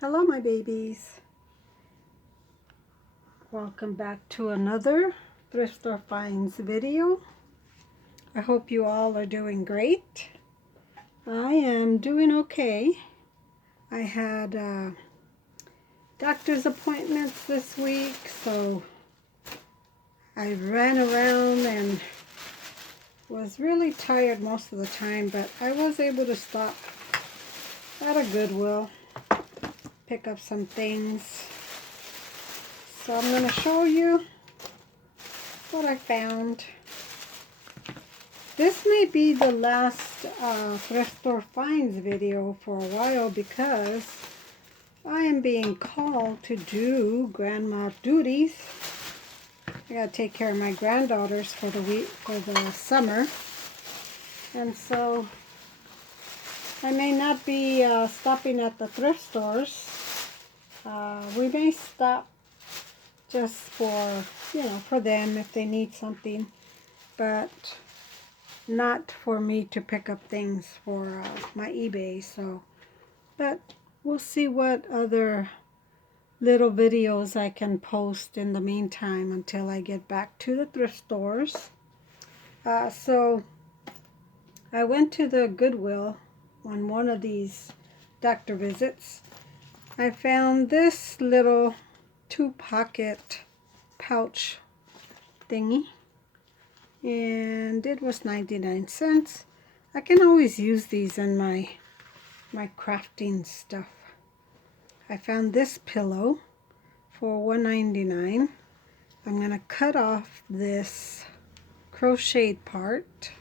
Hello my babies. Welcome back to another Thrift Store Finds video. I hope you all are doing great. I am doing okay. I had doctor's appointments this week, so I ran around and was really tired most of the time, but I was able to stop at a Goodwill, pick up some things. So I'm going to show you what I found. This may be the last Thrift Store Finds video for a while because I am being called to do grandma duties. I gotta take care of my granddaughters for the week, for the summer. And so I may not be stopping at the thrift stores. We may stop just for, for them if they need something, but not for me to pick up things for my eBay. So, but we'll see what other little videos I can post in the meantime until I get back to the thrift stores. So I went to the Goodwill on one of these doctor visits. I found this little 2-pocket pouch thingy, and it was 99 cents. I can always use these in my crafting stuff. I found this pillow for $1.99. I'm going to cut off this crocheted part,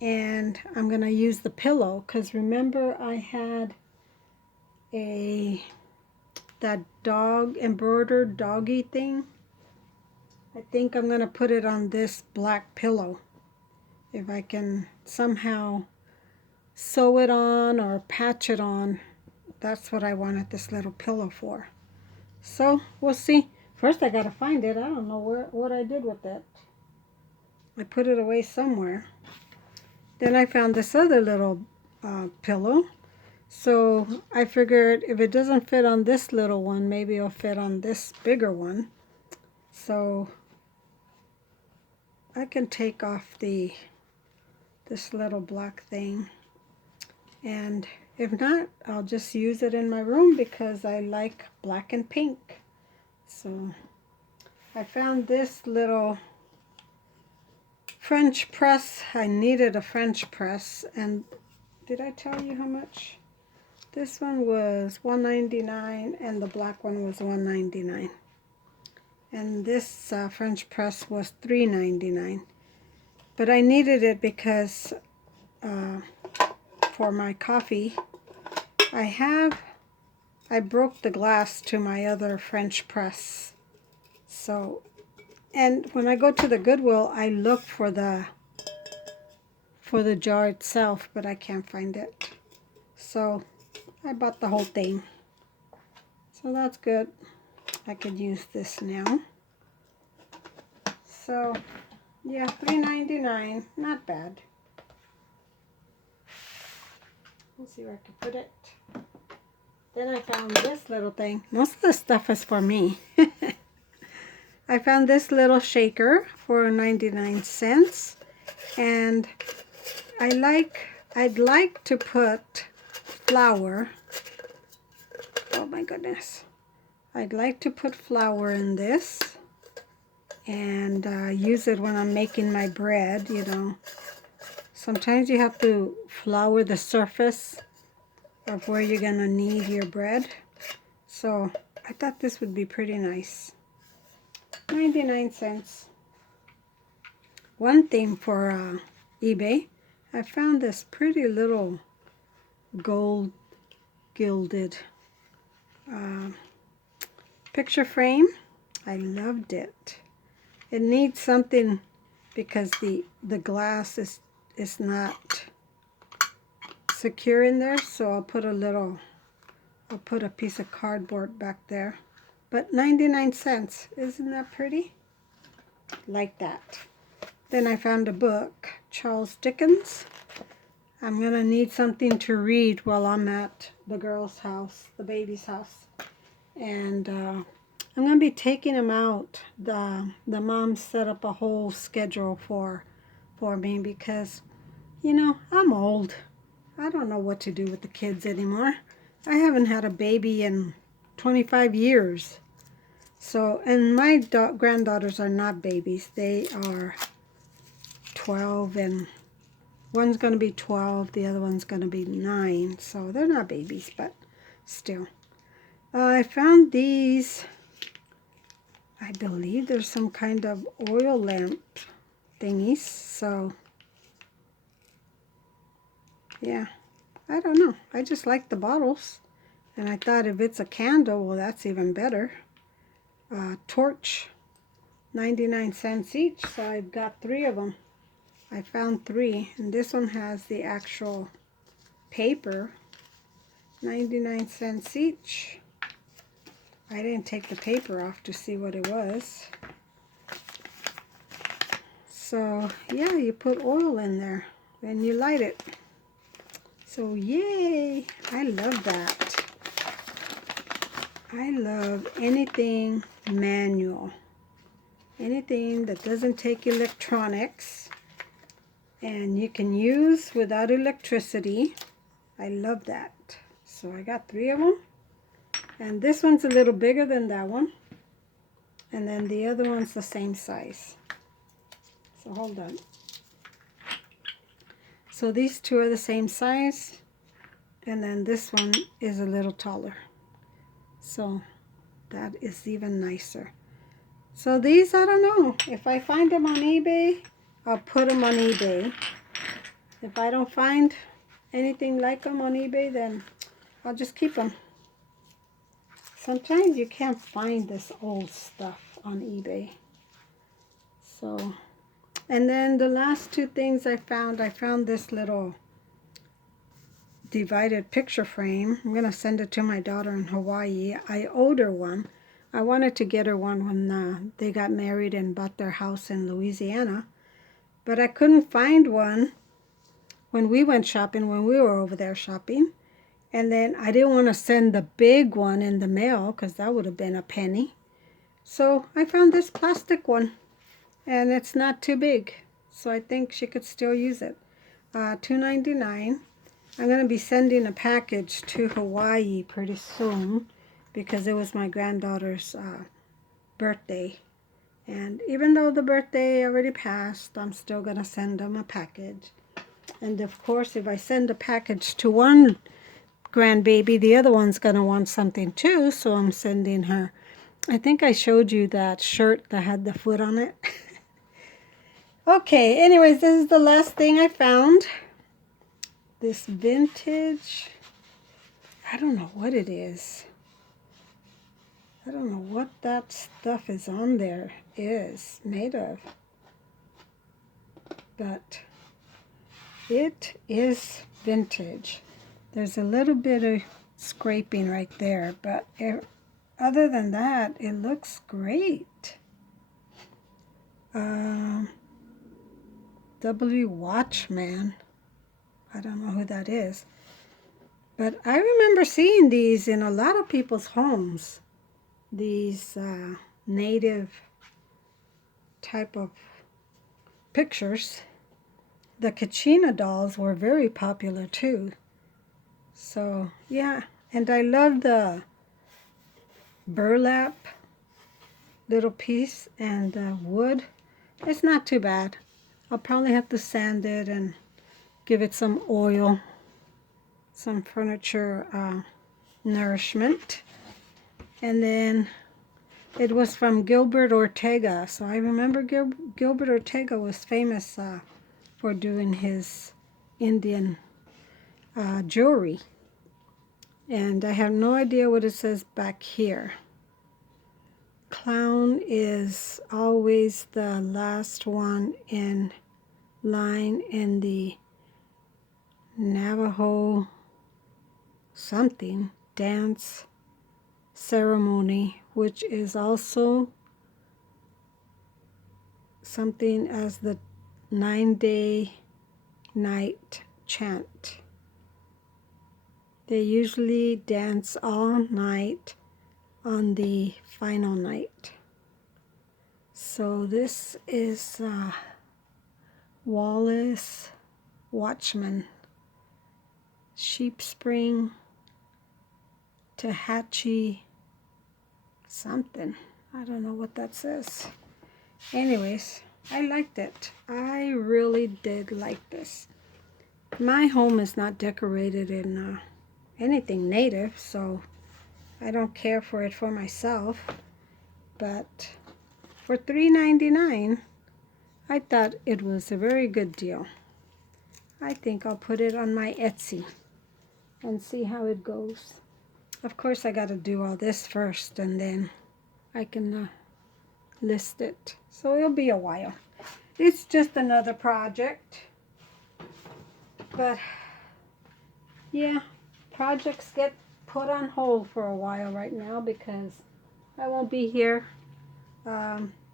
and I'm going to use the pillow because remember I had that dog embroidered doggy thing. I think I'm going to put it on this black pillow. If I can somehow sew it on or patch it on, that's what I wanted this little pillow for. So we'll see. First I got to find it. I don't know what I did with it. I put it away somewhere. Then I found this other little pillow. So I figured if it doesn't fit on this little one, maybe it'll fit on this bigger one. So I can take off this little black thing, and if not, I'll just use it in my room because I like black and pink. So I found this little French press. I needed a French press, and did I tell you how much? This one was $1.99 and the black one was $1.99. And this French press was $3.99. But I needed it because for my coffee, I broke the glass to my other French press. So, and when I go to the Goodwill, I look for the jar itself, but I can't find it. So I bought the whole thing. So that's good. I could use this now. So yeah, $3.99, not bad. Let's see where I can put it. Then I found this little thing. Most of the stuff is for me. I found this little shaker for 99 cents. And I'd like to put flour. Oh my goodness. I'd like to put flour in this and use it when I'm making my bread, Sometimes you have to flour the surface of where you're going to knead your bread. So I thought this would be pretty nice. 99 cents. One thing for eBay, I found this pretty little gold gilded picture frame. I loved it. It needs something because the glass is not secure in there, so I'll put a piece of cardboard back there. But 99 cents, isn't that pretty? Like that. Then I found a book, Charles Dickens. I'm going to need something to read while I'm at the girl's house, the baby's house. And I'm going to be taking them out. The mom set up a whole schedule for me because, you know, I'm old. I don't know what to do with the kids anymore. I haven't had a baby in 25 years. So, and my granddaughters are not babies. They are 12 and one's going to be 12, the other one's going to be 9. So they're not babies, but still. I found these. I believe there's some kind of oil lamp thingies. So, yeah, I don't know. I just like the bottles. And I thought if it's a candle, well, that's even better. Torch, 99 cents each. So I've got 3 of them. I found 3. And this one has the actual paper. 99 cents each. I didn't take the paper off to see what it was. So, yeah, you put oil in there and you light it. So, yay! I love that. I love anything manual. Anything that doesn't take electronics and you can use without electricity. I love that. So, I got 3 of them. And this one's a little bigger than that one. And then the other one's the same size. So hold on. So these 2 are the same size. And then this one is a little taller. So that is even nicer. So these, I don't know. If I find them on eBay, I'll put them on eBay. If I don't find anything like them on eBay, then I'll just keep them. Sometimes you can't find this old stuff on eBay. So, and then the last 2 things I found this little divided picture frame. I'm going to send it to my daughter in Hawaii. I owed her one. I wanted to get her one when they got married and bought their house in Louisiana. But I couldn't find one when we went shopping, when we were over there shopping. And then I didn't want to send the big one in the mail because that would have been a penny. So I found this plastic one. And it's not too big. So I think she could still use it. $2.99. I'm going to be sending a package to Hawaii pretty soon because it was my granddaughter's birthday. And even though the birthday already passed, I'm still going to send them a package. And of course, if I send a package to one grandbaby, the other one's going to want something too. So I'm sending her. I think I showed you that shirt that had the foot on it. Okay, anyways, this is the last thing I found. This vintage, I don't know what it is. I don't know what that stuff is on there is made of. But it is vintage. There's a little bit of scraping right there, but other than that, it looks great. W. Watchman. I don't know who that is. But I remember seeing these in a lot of people's homes. These native type of pictures. The Kachina dolls were very popular too. So, yeah. And I love the burlap little piece and wood. It's not too bad. I'll probably have to sand it and give it some oil, some furniture nourishment. And then it was from Gilbert Ortega. So I remember Gilbert Ortega was famous for doing his Indian jewelry. And I have no idea what it says back here. Clown is always the last one in line in the Navajo something dance ceremony, which is also something as the 9-day night chant. They usually dance all night on the final night. So this is Wallace Watchman, Sheep Spring, Tehachapi, something. I don't know what that says. Anyways, I liked it. I really did like this. My home is not decorated in anything native, so I don't care for it for myself. But for $3.99, I thought it was a very good deal. I think I'll put it on my Etsy and see how it goes. Of course, I got to do all this first, and then I can list it. So it'll be a while. It's just another project. But yeah, projects get put on hold for a while right now because I won't be here.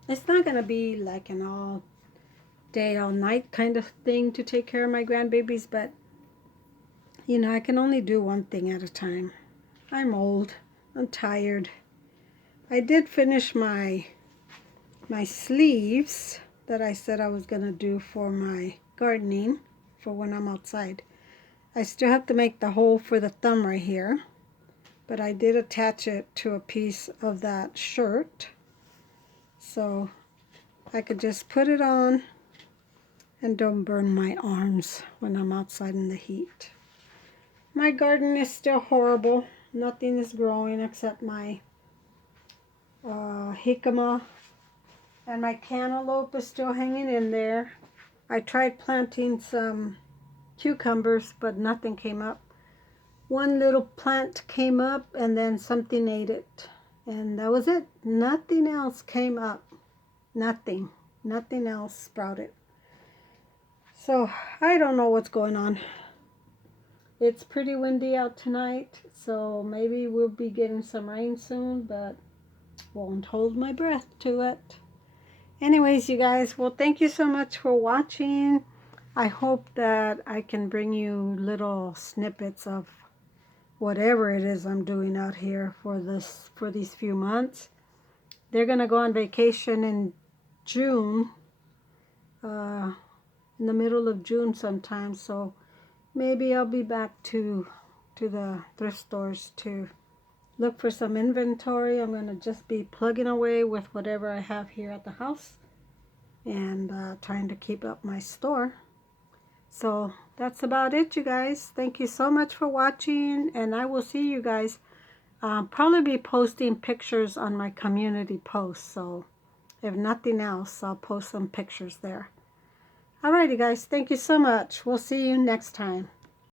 It's not going to be like an all day, all night kind of thing to take care of my grandbabies, but you know, I can only do one thing at a time. I'm old. I'm tired. I did finish my sleeves that I said I was going to do for my gardening for when I'm outside. I still have to make the hole for the thumb right here, but I did attach it to a piece of that shirt so I could just put it on and don't burn my arms when I'm outside in the heat. My garden is still horrible. Nothing is growing except my jicama, and my cantaloupe is still hanging in there. I tried planting some cucumbers, but nothing came up. One little plant came up and then something ate it, and that was it. Nothing else came up. Nothing else sprouted. So I don't know what's going on. It's pretty windy out tonight, so maybe we'll be getting some rain soon, but won't hold my breath to it. Anyways, you guys, well, thank you so much for watching. I hope that I can bring you little snippets of whatever it is I'm doing out here for these few months. They're gonna go on vacation in June, in the middle of June sometime, so maybe I'll be back to the thrift stores to look for some inventory. I'm gonna just be plugging away with whatever I have here at the house and trying to keep up my store. So that's about it, you guys. Thank you so much for watching, and I will see you guys. Probably be posting pictures on my community post, so if nothing else, I'll post some pictures there. Alrighty, guys, thank you so much. We'll see you next time.